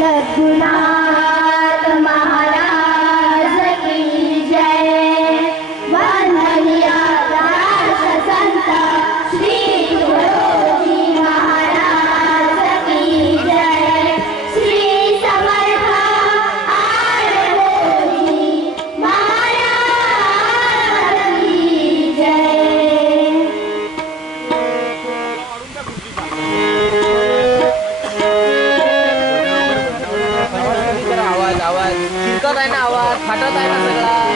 सद्गुणात आवाज आवाज चिरकत आहे ना आवाज फाटत आहे ना सगळा